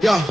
Yeah.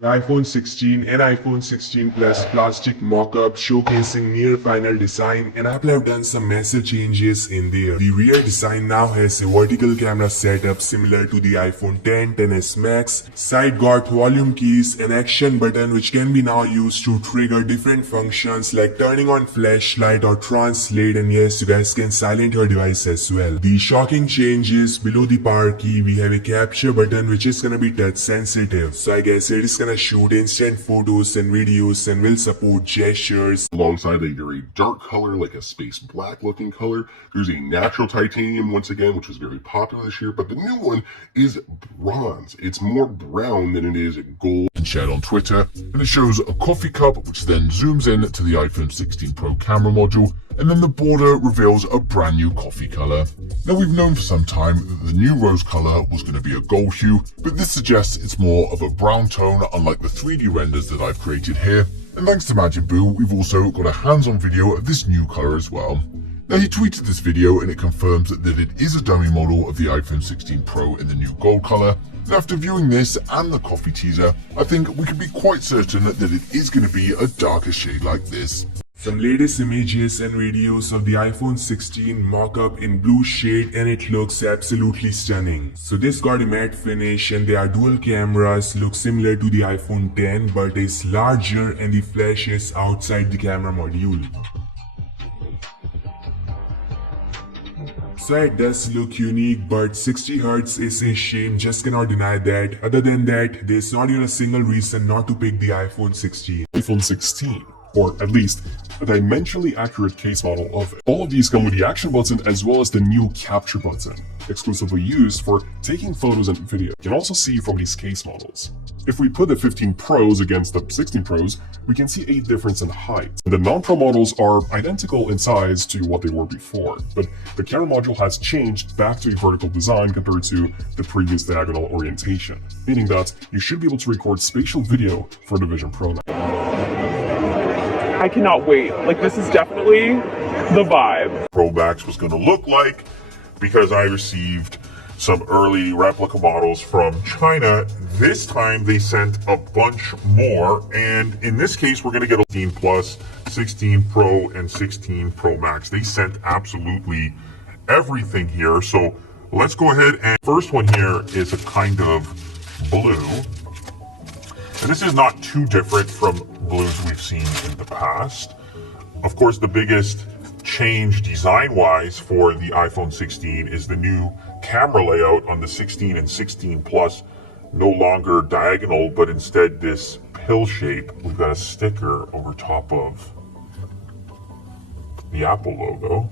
The iPhone 16 and iPhone 16 Plus plastic mock-up showcasing near final design, and Apple have done some massive changes in there. The rear design now has a vertical camera setup similar to the iPhone 10, 10s Max. Side got volume keys, an action button which can be now used to trigger different functions like turning on flashlight or translate, and yes, you guys can silence your device as well. The shocking change is below the power key we have a capture button which is gonna be touch sensitive. So I guess it is gonna shoot instant photos and videos and will support gestures. Alongside a very dark color, like a space black looking color, there's a natural titanium once again, which was very popular this year, but the new one is bronze. It's more brown than it is gold. And shared on Twitter, and it shows a coffee cup, which then zooms in to the iPhone 16 Pro camera module, and then the border reveals a brand new coffee color. Now, we've known for some time that the new rose color was going to be a gold hue, but this suggests it's more of a brown tone, unlike the 3D renders that I've created here. And thanks to Magic Boo, we've also got a hands-on video of this new color as well. Now, he tweeted this video and it confirms that it is a dummy model of the iPhone 16 Pro in the new gold color. And after viewing this and the coffee teaser, I think we can be quite certain that it is going to be a darker shade like this. Some latest images and videos of the iPhone 16 mock-up in blue shade, and it looks absolutely stunning. So this got a matte finish and there are dual cameras, look similar to the iPhone 10 but is larger, and the flash is outside the camera module. So it does look unique, but 60Hz is a shame, just cannot deny that. Other than that, there's not even a single reason not to pick the iPhone 16. iPhone 16, or at least a dimensionally accurate case model of it. All of these come with the action button as well as the new capture button, exclusively used for taking photos and video. You can also see from these case models. If we put the 15 Pros against the 16 Pros, we can see a difference in height. The non-Pro models are identical in size to what they were before, but the camera module has changed back to a vertical design compared to the previous diagonal orientation, meaning that you should be able to record spatial video for the Vision Pro now. I cannot wait. Like, this is definitely the vibe. Pro Max was going to look like, because I received some early replica models from China. This time they sent a bunch more, and in this case we're going to get a 16 Plus, 16 Pro, and 16 Pro Max. They sent absolutely everything here, so let's go ahead. And first one here is a kind of blue, and this is not too different from blues we've seen in the past. Of course, the biggest change design-wise for the iPhone 16 is the new camera layout on the 16 and 16 Plus. No longer diagonal, but instead this pill shape. We've got a sticker over top of the Apple logo.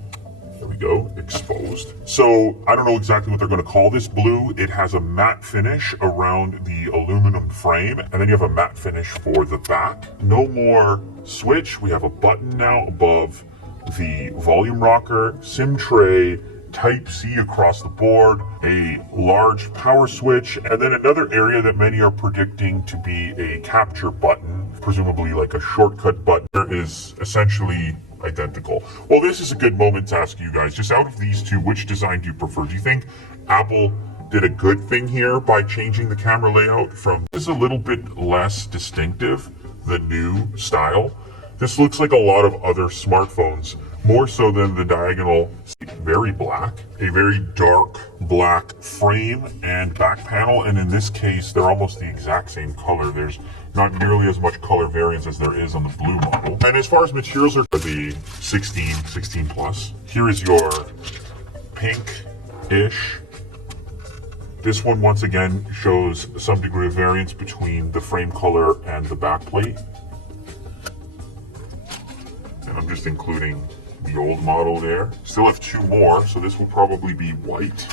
There we go, exposed. So I don't know exactly what they're going to call this blue. It has a matte finish around the aluminum frame, and then you have a matte finish for the back. No more switch. We have a button now above the volume rocker, SIM tray, Type-C across the board, a large power switch, and then another area that many are predicting to be a capture button, presumably like a shortcut button, is essentially identical. Well, this is a good moment to ask you guys, just out of these two, which design do you prefer? Do you think Apple did a good thing here by changing the camera layout from this is a little bit less distinctive, the new style? This looks like a lot of other smartphones, more so than the diagonal. Very black, a very dark black frame and back panel, and in this case they're almost the exact same color. There's not nearly as much color variance as there is on the blue model. And as far as materials are, the 16 Plus, here is your pink-ish. This one once again shows some degree of variance between the frame color and the back plate. And I'm just including the old model there. Still have two more, so this will probably be white.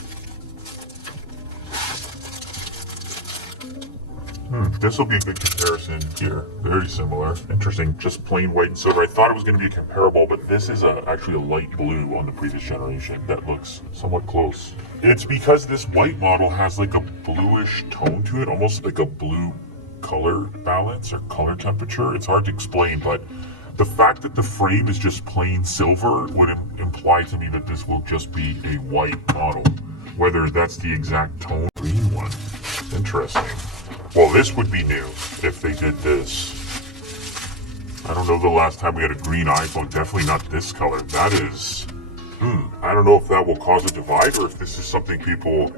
This will be a good comparison here. Very similar. Interesting, just plain white and silver. I thought it was going to be a comparable, but this is actually a light blue on the previous generation. That looks somewhat close. It's because this white model has like a bluish tone to it, almost like a blue color balance or color temperature. It's hard to explain, but the fact that the frame is just plain silver would imply to me that this will just be a white model. Whether that's the exact tone. Green one. Interesting. Well, this would be new if they did this. I don't know the last time we had a green iPhone. Definitely not this color. That is... I don't know if that will cause a divide or if this is something people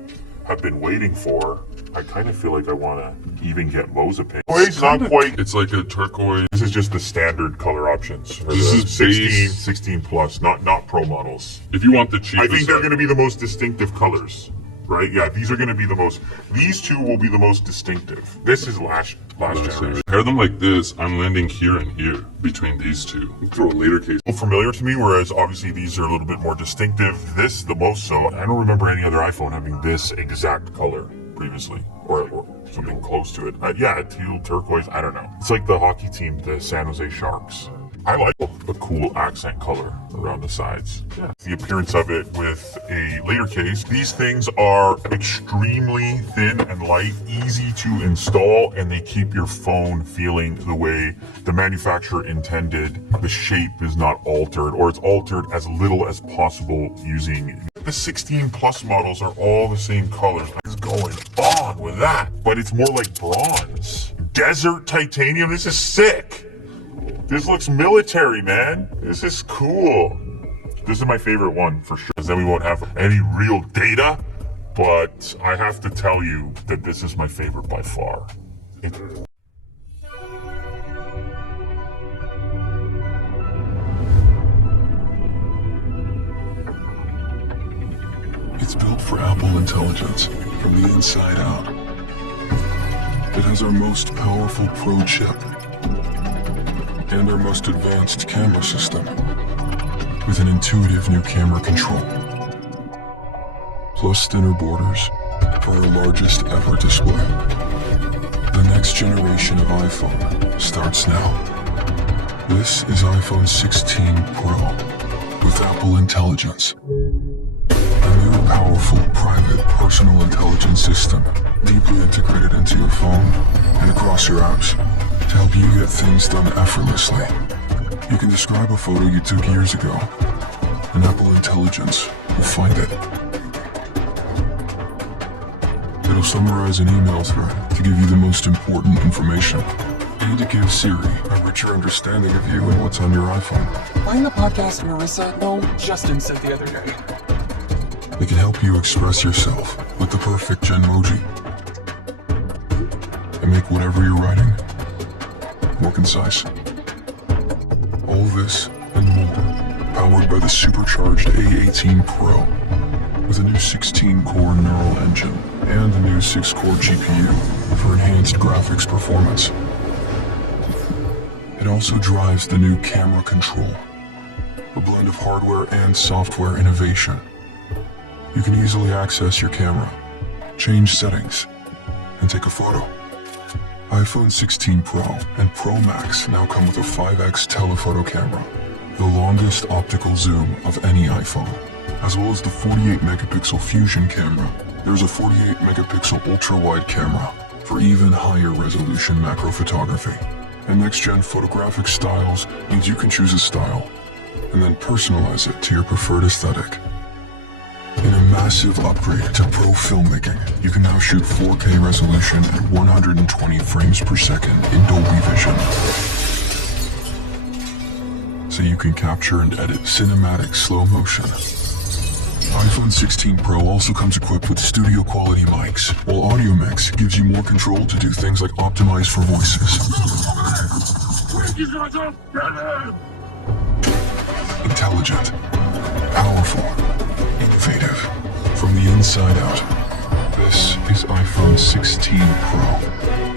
have been waiting for. I kind of feel like I want to even get Mo's opinion. It's not quite. It's like a turquoise. This is just the standard color options. For This the is 16, base. 16 plus, not pro models. If you want the cheapest, I think they're going to be the most distinctive colors, right? Yeah, these are going to be the most. These two will be the most distinctive. This is last generation. pair them like this. I'm landing here and here between these two. Throw a later case. Familiar to me, whereas obviously these are a little bit more distinctive. This the most so. I don't remember any other iPhone having this exact color previously, or something close to it. Yeah, teal, turquoise, I don't know. It's like the hockey team, the San Jose Sharks. I like a cool accent color around the sides. Yeah. The appearance of it with a later case. These things are extremely thin and light, easy to install, and they keep your phone feeling the way the manufacturer intended. The shape is not altered, or it's altered as little as possible using... The 16 plus models are all the same colors. What is going on with that? But it's more like bronze. Desert titanium, this is sick. This looks military, man. This is cool. This is my favorite one for sure. Then we won't have any real data, but I have to tell you that this is my favorite by far. It's built for Apple intelligence from the inside out. It has our most powerful Pro chip and our most advanced camera system with an intuitive new camera control. Plus thinner borders for our largest ever display. The next generation of iPhone starts now. This is iPhone 16 Pro with Apple intelligence. A new powerful private personal intelligence system deeply integrated into your phone and across your apps to help you get things done effortlessly. You can describe a photo you took years ago, and Apple Intelligence will find it. It'll summarize an email thread to give you the most important information, and to give Siri a richer understanding of you and what's on your iPhone. Find the podcast Marissa, no, Justin said the other day. It can help you express yourself with the perfect Genmoji, and make whatever you're writing more concise. All this and more, powered by the supercharged A18 Pro, with a new 16-core neural engine and a new 6-core GPU for enhanced graphics performance. It also drives the new camera control, a blend of hardware and software innovation. You can easily access your camera, change settings, and take a photo. iPhone 16 Pro and Pro Max now come with a 5x telephoto camera, the longest optical zoom of any iPhone, as well as the 48 megapixel Fusion camera. There's a 48 megapixel ultra-wide camera for even higher resolution macro photography. And next-gen photographic styles means you can choose a style and then personalize it to your preferred aesthetic. In a massive upgrade to pro filmmaking, you can now shoot 4K resolution at 120 frames per second in Dolby Vision. So you can capture and edit cinematic slow motion. iPhone 16 Pro also comes equipped with studio quality mics, while Audio Mix gives you more control to do things like optimize for voices. Intelligent, powerful, innovative, from the inside out. This is iPhone 16 Pro.